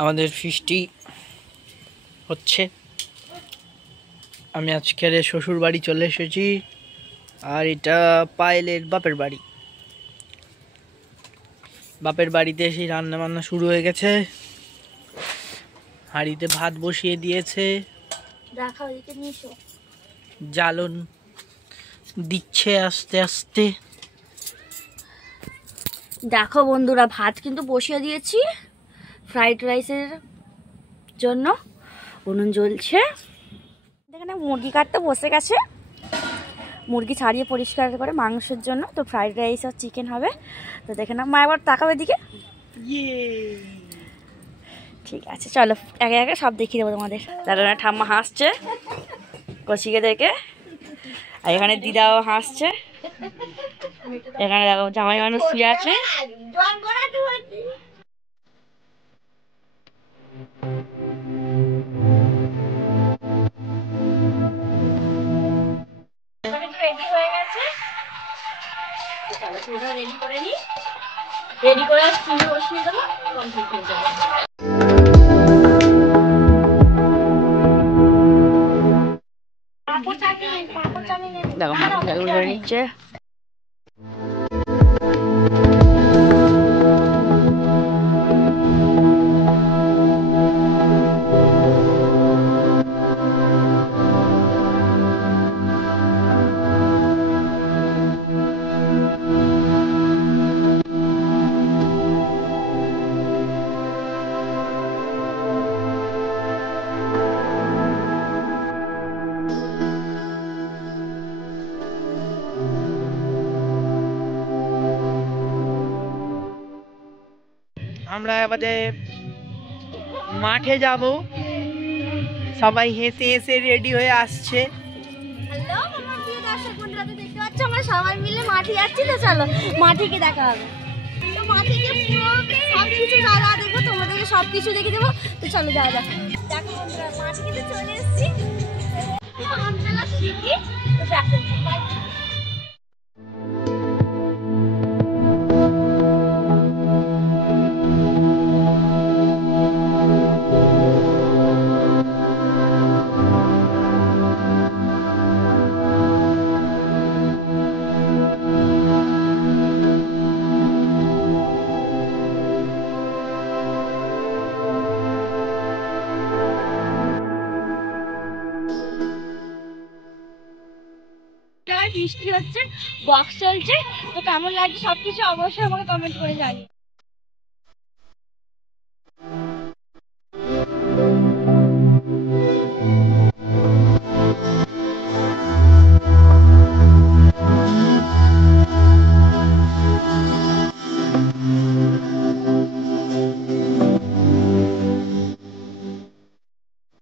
আমাদের ফিস্টি হচ্ছে। আমি আজকের শ্বশুর বাড়ি চলে এসেছি, আর এটা পায়েলের বাপের বাড়ি। বাপের বাড়িতে এসে রান্না বান্না শুরু হয়ে গেছে। হাঁড়িতে ভাত বসিয়ে দিয়েছে, জ্বালন দিচ্ছে আস্তে আস্তে। দেখো বন্ধুরা, ভাত কিন্তু বসিয়ে দিয়েছি ফ্রাইড রাইসের জন্য। উনুন জ্বলছে। এখানে মুরগি কাটতে বসে গেছে, মুরগি ছাড়িয়ে পরিষ্কার করে মাংসের জন্য। তো ফ্রাইড রাইস আর চিকেন হবে। তো দেখে না, মা এবার তাকাবে দিকে। ঠিক আছে, চলো একে একে সব দেখিয়ে দেবো তোমাদের। দাদা ঠাম্মা হাসছে কষিকে দেখে, আর এখানে দিদাও হাসছে। এখানে দেখো জামাই মানুষ শুয়ে আছে। রেডি হয়ে গেছে, রেডি করে নি, রেডি করে স্টিমে বসিয়ে দেবো, কমপ্লিট হয়ে যাবে। দেখো করে নিচ্ছে। আমরা এবারে মাঠে যাব, সবাই হেসে হেসে রেডি হয়ে আসছে। হ্যালো আমার প্রিয় দর্শক বন্ধুরা, দেখতে পাচ্ছ আমরা সবাই মিলে মাঠে যাচ্ছি। তো চলো মাঠে গিয়ে দেখা হবে। তো মাঠে গিয়ে পুরো সবকিছু যাওয়া দেখবো, তোমাদেরকে সবকিছু দেখে দেবো। তো চলো যাওয়া যাক। দেখো বন্ধুরা, মাঠে কিন্তু চলে এসেছি। বৃষ্টি হচ্ছে, বক্স চলছে। তো কেমন লাগছে সবকিছু অবশ্যই আমাকে কমেন্ট করে জানিও।